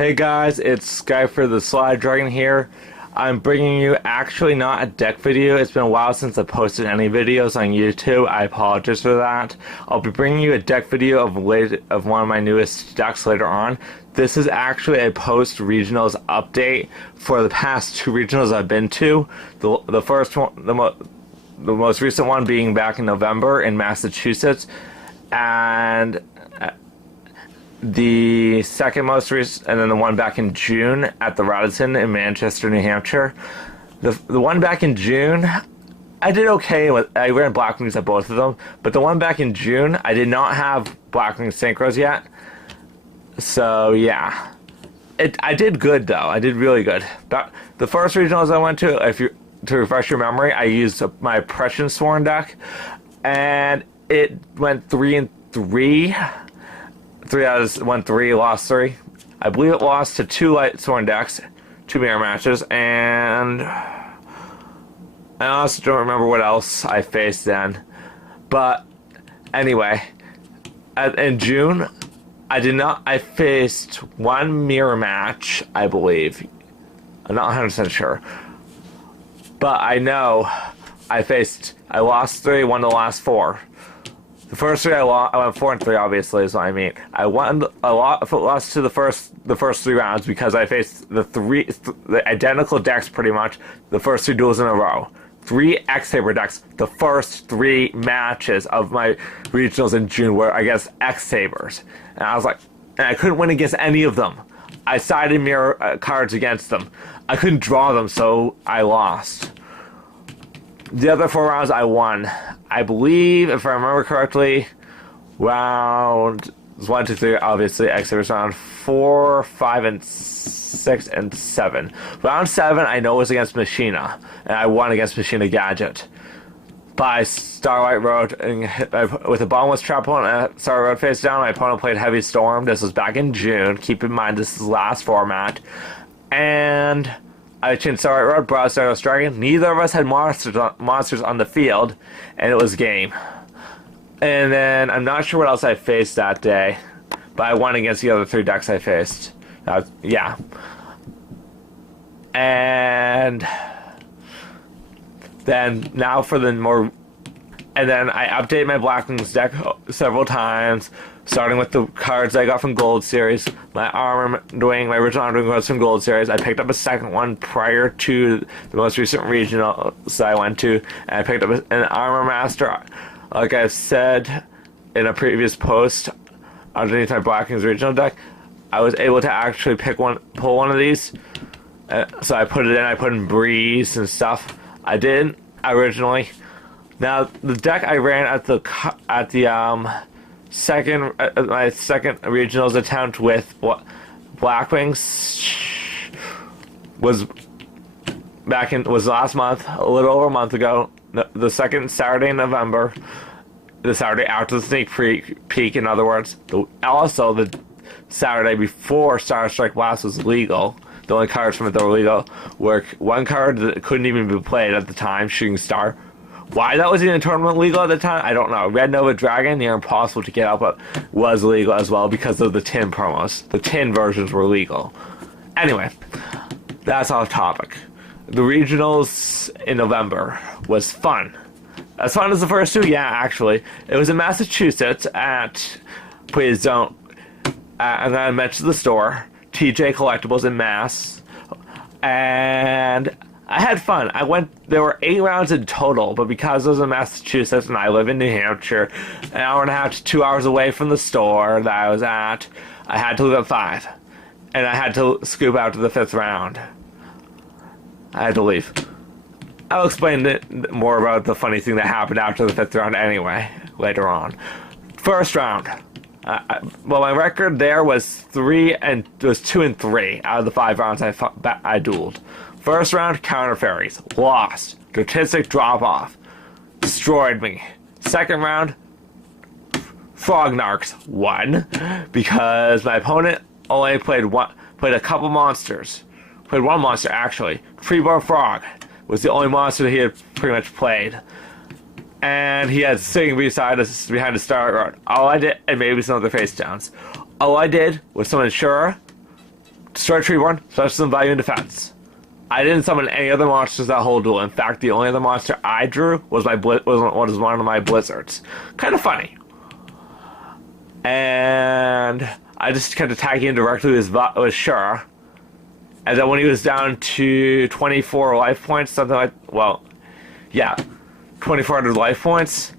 Hey guys, it's Sky for the Slide Dragon here. I'm bringing you actually not a deck video. It's been a while since I posted any videos on YouTube. I apologize for that. I'll be bringing you a deck video of one of my newest decks later on. This is actually a post-regionals update for the past two regionals I've been to. The first one, the most recent one being back in November in Massachusetts, and the second most recent, and then the one back in June at the Radisson in Manchester, New Hampshire. The one back in June, I did okay with. I ran Blackwings at both of them, but the one back in June, I did not have Blackwing synchros yet. So yeah, I did good though. I did really good. But the first regionals I went to, to refresh your memory, I used my Oppression Sworn deck, and it went 3-3. 3 out of 1-3, lost 3. I believe it lost to 2 Light Sworn decks, 2 mirror matches, and I honestly don't remember what else I faced then. But anyway, in June, I faced 1 mirror match, I believe. I'm not 100% sure. But I know I lost 3, won the last 4. The first 3 I went 4-3, obviously, is what I mean. I won a lot, lost to the first 3 rounds because I faced the identical decks pretty much the first 3 duels in a row. 3 X-Saber decks. The first 3 matches of my regionals in June were, I guess, X-Sabers. And I was like, and I couldn't win against any of them. I sided mirror cards against them. I couldn't draw them, so I lost. The other 4 rounds I won. I believe, if I remember correctly, round 1, 2, 3, obviously, X-Sabers round 4, 5, and 6, and 7. Round 7, I know was against Machina, and I won against Machina Gadget. By Starlight Road, with a bottomless trap opponent and Starlight Road face down, my opponent played Heavy Storm. This was back in June. Keep in mind, this is the last format. And I changed Starlight Road, brought Stardust Dragon. Neither of us had monsters on the field, and it was game. And then I'm not sure what else I faced that day, but I won against the other 3 decks I faced. Yeah. And then now for the more. And then I updated my Blackwings deck several times, starting with the cards I got from Gold Series. My original Armor was from Gold Series. I picked up a second one prior to the most recent regionals I went to, and I picked up an Armor Master. Like I've said in a previous post underneath my Blackwings regional deck, I was able to actually pull one of these. So I put it in. I put in Breeze and stuff. I didn't originally. Now the deck I ran at my second regionals attempt with Blackwings was last month, a little over a month ago, the second Saturday in November, the Saturday after the sneak peek, in other words. Also the Saturday before Star Strike Blast was legal. The only cards from it that were legal were one card that couldn't even be played at the time, Shooting Star. Why that was in a tournament legal at the time, I don't know. Red Nova Dragon, near impossible to get out, but was legal as well because of the tin promos. The tin versions were legal. Anyway, that's off topic. The regionals in November was fun. As fun as the first 2, yeah, actually. It was in Massachusetts at, please don't, I'm going to mention the store, TJ Collectibles in Mass, and I had fun. There were 8 rounds in total, but because I was in Massachusetts and I live in New Hampshire, an hour and a half to 2 hours away from the store that I was at, I had to leave at 5. And I had to scoop out to the 5th round. I had to leave. I'll explain more about the funny thing that happened after the 5th round anyway, later on. First round. Well, my record there was 2-3 out of the 5 rounds I dueled. First round, Counter Fairies. Lost. Statistic drop-off. Destroyed me. Second round, Frog Narcs. Won. Because my opponent only played a couple monsters. Played one monster, actually. Freeborn Frog was the only monster that he had pretty much played. And he had sitting beside us behind the Starlight Road. All I did, and maybe some other face downs. All I did was summon Shura, Destroy Treeborn, special summon value in defense. I didn't summon any other monsters that whole duel. In fact, the only other monster I drew was was one of my blizzards. Kind of funny. And I just kept attacking him directly with Shura. And then when he was down to 24 life points, something like, well, yeah, 2,400 life points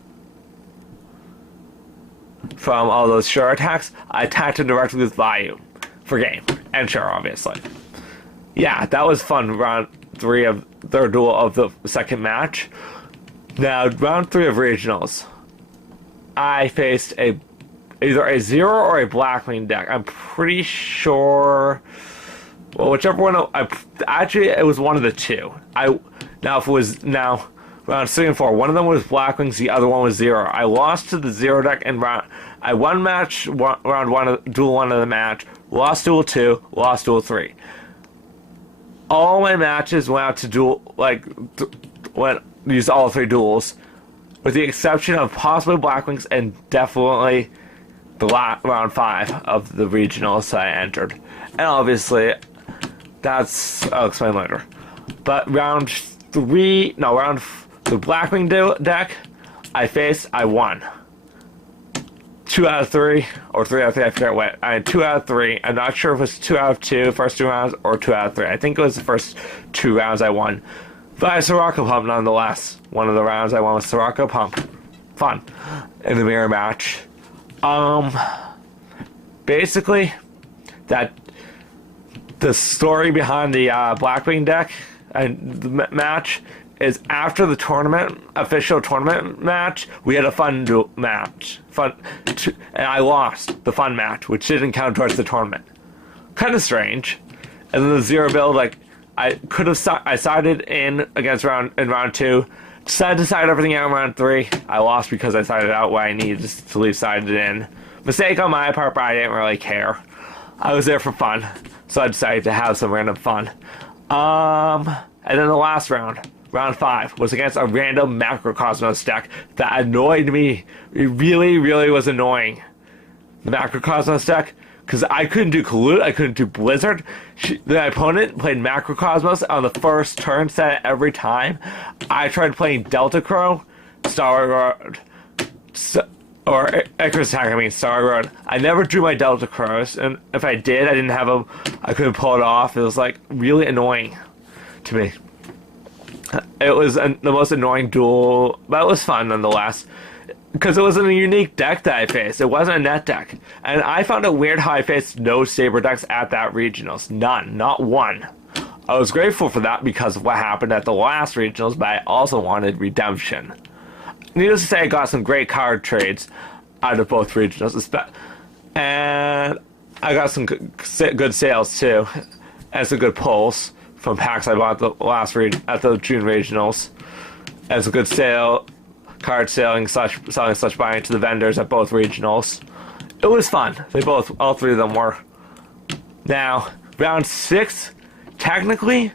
from all those Shura attacks, I attacked him directly with Vayu for game. And Shura, obviously. Yeah, that was fun. Round 3 of third duel of the second match. Now, round 3 of regionals, I faced either a 0 or a Blackwing deck. I'm pretty sure. Well, whichever one. Actually, it was one of the two. Round 3 and 4, one of them was Blackwings, the other one was 0. I lost to the 0 deck and I won round 1 of duel 1 of the match. Lost duel 2. Lost duel 3. All my matches went out to duel, used all 3 duels, with the exception of possibly Blackwings and definitely the round 5 of the regionals that I entered. And obviously, I'll explain later. But the Blackwing deck I won. 2 out of 3, or 3 out of 3, I forget what. I had 2 out of 3. I'm not sure if it was 2 out of 2, first 2 rounds, or 2 out of 3. I think it was the first 2 rounds I won. But I Soraka Pump nonetheless. One of the rounds I won was Soraka Pump. Fun. In the mirror match. Basically, the story behind the Blackwing deck and the match is after the official tournament match, we had a fun match. And I lost the fun match, which didn't count towards the tournament. Kind of strange. And then the 0 build, I sided in against in round 2. Decided to side everything out in round 3. I lost because I sided out what I needed to leave sided in. Mistake on my part, but I didn't really care. I was there for fun, so I decided to have some random fun. And then the last round, round 5, was against a random Macrocosmos deck that annoyed me. It really, really was annoying. The Macrocosmos deck, because I couldn't do Kalut, I couldn't do Blizzard. The opponent played Macrocosmos on the first turn set every time. I tried playing Delta Crow, Star or Icarus Attack, Star Road. I never drew my Delta Crows, and if I did, I didn't have them. I couldn't pull it off. It was really annoying to me. It was the most annoying duel, but it was fun nonetheless. Because it wasn't a unique deck that I faced. It wasn't a net deck. And I found it weird how I faced no Saber decks at that regionals. None. Not one. I was grateful for that because of what happened at the last regionals, but I also wanted redemption. Needless to say, I got some great card trades out of both regionals. And I got some good sales too. And some good pulls from packs I bought at the June regionals. And some good card selling / buying to the vendors at both regionals. It was fun. All 3 of them were. Now, round 6, technically,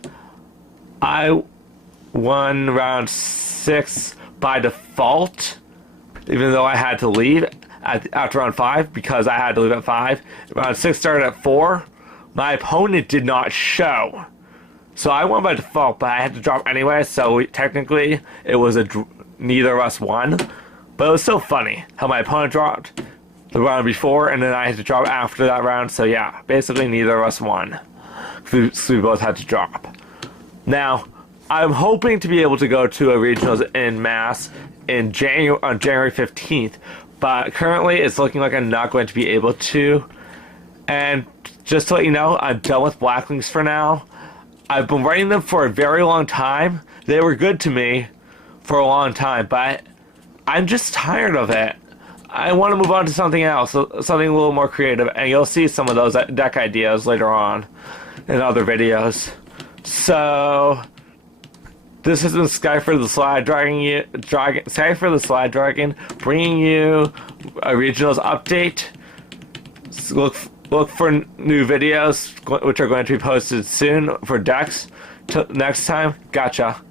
I won round 6 by default, even though I had to leave after round 5 because I had to leave at 5. Round 6 started at 4. My opponent did not show. So I won by default, but I had to drop anyway, so technically it was neither of us won. But it was still funny how my opponent dropped the round before, and then I had to drop after that round. So yeah, basically neither of us won. So we both had to drop. Now, I'm hoping to be able to go to a regionals in Mass on January 15th, but currently it's looking like I'm not going to be able to. And just to let you know, I'm done with Blackwings for now. I've been writing them for a very long time. They were good to me for a long time, but I'm just tired of it. I want to move on to something else, something a little more creative, and you'll see some of those deck ideas later on in other videos. So this has been Skyfer the Slide Dragon, bringing you a regionals update. Look for new videos, which are going to be posted soon for decks. Till next time, gotcha.